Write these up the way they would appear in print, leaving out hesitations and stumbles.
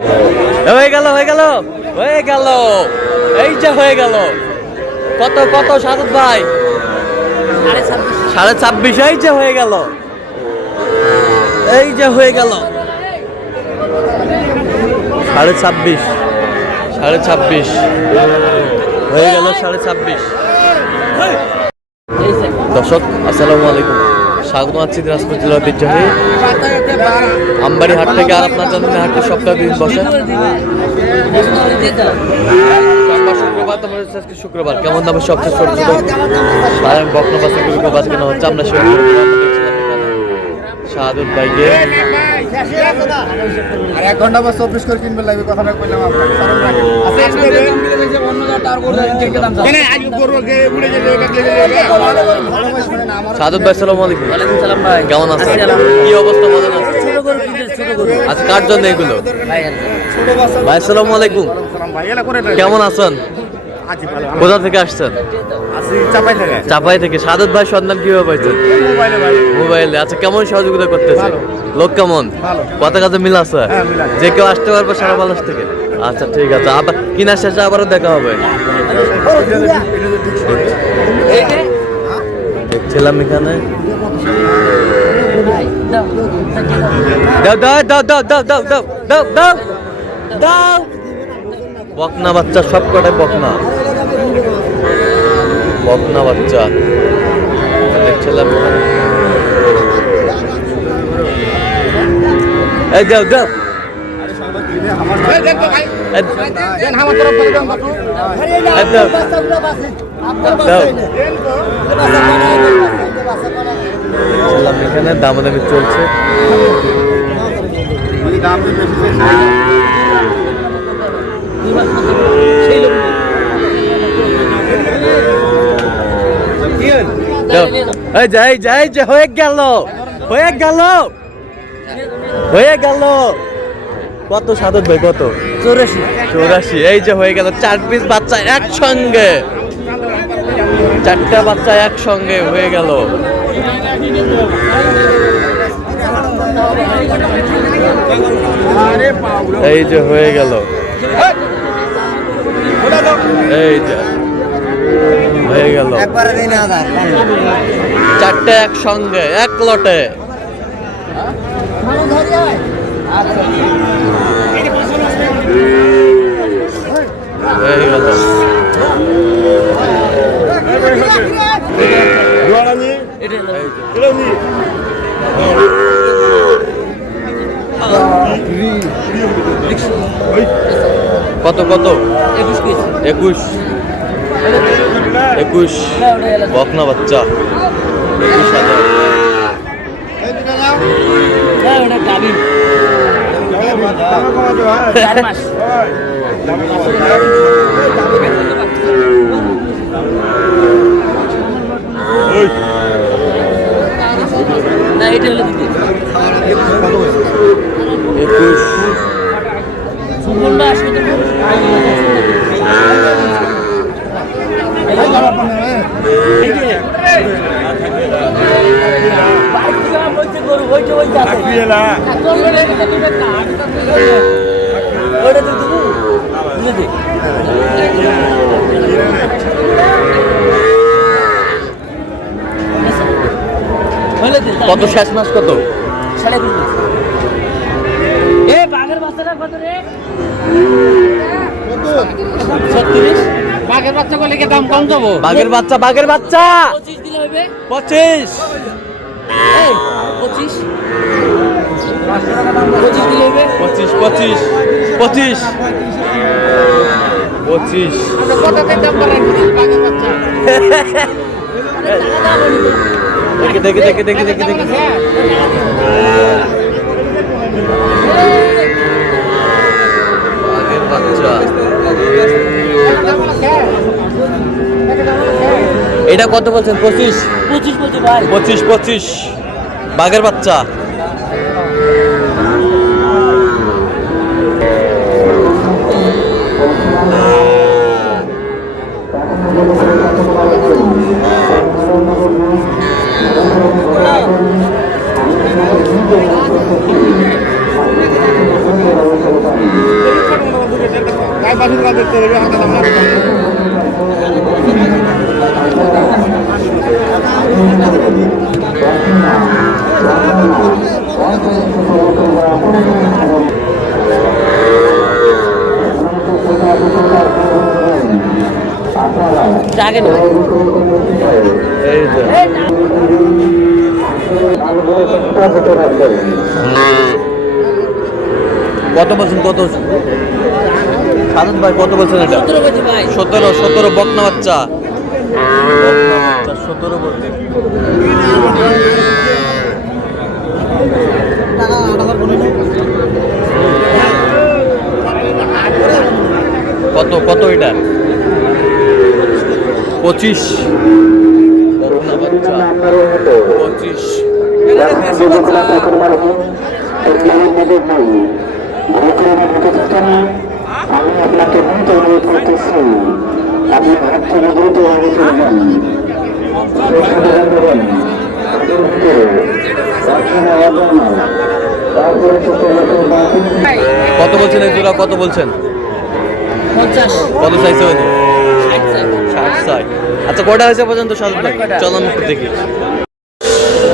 হয়ে গেল হয়ে গেল হয়ে গেল, এই যে হয়ে গেল। কত কত সাদত ভাই? 26.5। এই যে হয়ে গেল, এই যে হয়ে গেল 26.5 26.5 হয়ে গেল 26.5। দর্শক আসসালামু আলাইকুম, স্বাগত আছি দিনাজপুর জেলার ঐতিহ্যবাহী আমবাড়ি হাট থেকে। আর আপনার জানেন হাটটি সপ্তাহে 2 দিন বসে, শুক্রবার। তোমার আজকে শুক্রবার কেমন দামে সবচেয়ে ছোট ছোট সাধারণ বকনা বাছুরগুলো বাদ কেনা হচ্ছে আমরা সেটা শাহাদত ভাইকে। আর 1 ঘন্টা বা 24 করে কিনবে লাগবে, কথাটা কইলাম শাহাদত ভাই আসসালামু আলাইকুম। ওয়ালাইকুম সালাম ভাই। কেমন আছেন? কি অবস্থা বলেন? আচ্ছা কার জন্য এগুলো ভাই? আসসালামু আলাইকুম, কেমন আছেন? কোথা থেকে আসছেন? চাপাই থেকে। শাহাদত ভাই সন্ধান কিভাবে পাইছেন? মোবাইলে। আচ্ছা কেমন সহযোগিতা করতেছে? লোক কেমন? কথা কাজে মিল আছে? যে কেউ আসতে পারবে সারা বাংলাদেশ থেকে? আচ্ছা ঠিক আছে, আবার কিনা শেষে আবারও দেখা হবে। দেখছিলাম এখানে। দাও দাও দাও দাও দাও দাও দাও দাও দাও দাও। বকনা বাচ্চা, সব কটাই বকনা, বকনা বাচ্চা দেখছিলাম এখানে। এই দাও দাও এখানে দামাদামি চলছে। হয়ে গেল হয়ে গেল হয়ে গেল। কত সাদত ভাই? কত? 84। এই যে হয়ে গেল 4 পিস বাচ্চা একসঙ্গে, 4টা বাচ্চা একসঙ্গে হয়ে গেল। এই যে হয়ে গেল, এই যে হয়ে গেল 4টে একসঙ্গে এক লটে। হয়ে গেল কত কত? 21 বকনা বাচ্চা 21,000। কত শেষ মাস? কত? বাঘের বাচ্চাটা কত রে? 36। বাঘের বাচ্চা বলে কি দাম কম দেবো? বাঘের বাচ্চা, বাঘের বাচ্চা 25 দিলে হবে। 25 25 দিলে হবে। 25 25 25 25। কত দাম বলেন বাঘের বাচ্চা? দেখে দেখে দেখে দেখে দেখে দেখে বাঘের বাচ্চা। এটা কত বলছেন? 25 25 ভাই। 25 25 বাঘের বাচ্চা। Thank you. ভাই বাসুর কাজ দেখতে হবে হাতে দাম না জাগে না এই যে কত বলছেন কত সাদত ভাই কত বলছেন এটা 17 কেজি ভাই 17 বকনা বাচ্চা 17 বলছে কত কত এটা 25 বকনা বাচ্চা 25 আমি আপনাকে বলতে অনুরোধ করতেছি আপনি ঘর থেকে দ্রুত আগে চলে যান কত বলছেন এই জোড়া কত বলছেন 50 কত চাইছে ওই 60 60 আচ্ছা কয়টা হয়েছে পর্যন্ত সাদত ভাই চলুন একটু দেখি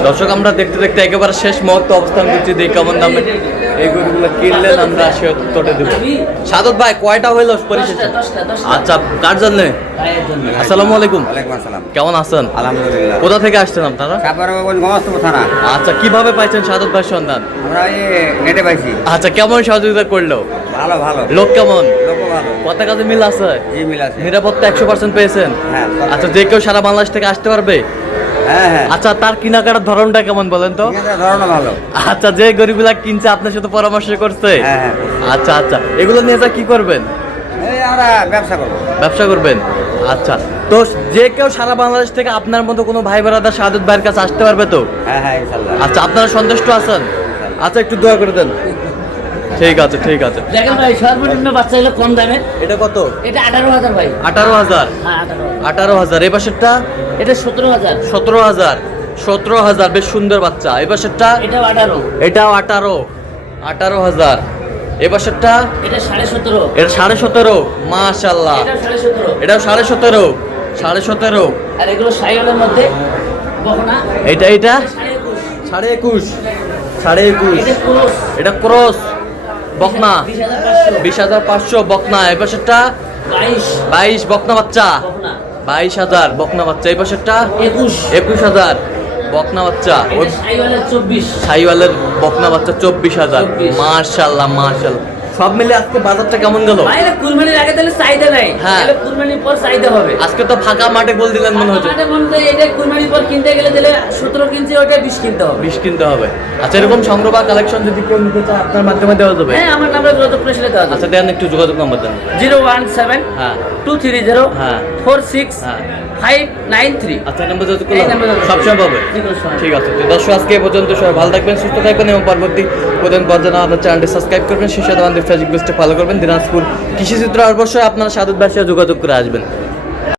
দর্শক আমরা দেখতে দেখতে একেবারে শেষ মুহূর্তে অবস্থান করছি দেখি কেমন দামে এই গরুগুলো কিনলেন আমরা সে তোটে দেবো সাদত ভাই কয়টা হইলো পরিশেষে 10টা আচ্ছা কার জন্য ভাইয়ের জন্য আসসালামু আলাইকুম ওয়ালাইকুম আসসালাম কেমন আছেন আলহামদুলিল্লাহ কোথা থেকে আসছেন আপনারা সাপারগঞ্জ গমাস্তপুর থানা আচ্ছা কিভাবে পাইছেন সাদত ভাই সন্ধান আমরা এই নেটে পাইছি আচ্ছা কেমন সহযোগিতা করলো ভালো ভালো লোক কেমন লোক ভালো কথা কাজে মিল আছে জি মিল আছে নিরাপত্তা 100% পেয়েছেন হ্যাঁ আচ্ছা যে কেউ সারা বাংলাদেশ থেকে আসতে পারবে হ্যাঁ হ্যাঁ আচ্ছা তার কেনাকাটার ধরনটা কেমন বলেন তো ধরনা ভালো আচ্ছা যে গরিবগুলা কিনছে আপনার সাথে পরামর্শ করছে হ্যাঁ হ্যাঁ আচ্ছা আচ্ছা এগুলো নিয়ে যা কি করবেন এই আমরা ব্যবসা করবো ব্যবসা করবেন আচ্ছা তো যে কেউ সারা বাংলাদেশ থেকে আপনার মতো কোনো ভাই বেড়াদার সাদত ভাইয়ের কাছে আসতে পারবে তো হ্যাঁ হ্যাঁ ইনশাল্লাহ আচ্ছা আপনারা সন্তুষ্ট আছেন আচ্ছা একটু দোয়া করে দেন ঠিক আছে ঠিক আছে দেখেন ভাই সর্বনিম্ন বাচ্চা হলো কম দামে এটা কত এটা 18000 ভাই 18,000 হ্যাঁ 18000 18,000 এই পাশেরটা এটা 17000 17,000 বেশ সুন্দর বাচ্চা এই পাশেরটা এটা 18 এটাও 18,000 এই পাশেরটা এটা 17.5 এটা 17.5 মাশাআল্লাহ এটা 17.5 এটাও 17.5 আর এগুলো সাইকেলের মধ্যে বকনা এটা 21.5 21.5 এটা ক্রস এটা ক্রস বকনা 20500 20,500 বকনা এই পাশেরটা 22 বকনা বাচ্চা বকনা 22,000 বকনা বাচ্চা এই পাশেরটা 21 21,000 বকনা বাচ্চা ওই এটা সাইকেলের 24 সাইওয়ালের বকনা বাচ্চা 24,000 24,000 মাশাআল্লাহ মাশাআল্লাহ সব মিলে আজকে বাজারটা কেমন গেল ভাই এটা কুরবানির আগে তাহলে চাহিদা নাই হ্যাঁ। এটা কুরবানির পর চাহিদা হবে আজকে তো ফাঁকা মাঠে বল দিলেন মনে হচ্ছে আমাদের মনে হয় এটা কুরবানির পর কিনতে গেলে তাহলে 17 কিনছে ওটা 20 কিনতে হবে 20 কিনতে হবে আচ্ছা এরকম সংগ্রহ বা কালেকশন যদি কেউ নিতে চায় আপনার মাধ্যমে দেওয়া যাবে হ্যাঁ আমার নাম্বার যোগাযোগ করে সেটা দেওয়া যাবে আচ্ছা দেন একটু যোগাযোগ নাম্বার দেন 017 হ্যাঁ 230 হ্যাঁ 46 হ্যাঁ 593 আচ্ছা নাম্বার যোগাযোগ এই নাম্বার করলে যোগাযোগ সবসময় পাবে জি, কোনো সমস্যা নেই। ঠিক আছে তো দর্শক আজকে এই পর্যন্ত সবাই ভালো থাকবেন সুস্থ থাকবেন এবং পরবর্তী প্রতিদিন পর্যন্ত আমাদের চ্যানেলটি সাবস্ক্রাইব করবেন সেই সাথে আমাদের ফেসবুক পেজটা ফলো করবেন দিনাজপুর কৃষি চিত্র অবশ্যই আপনারা সাদত ভাইয়ের সাথে যোগাযোগ করে আসবেন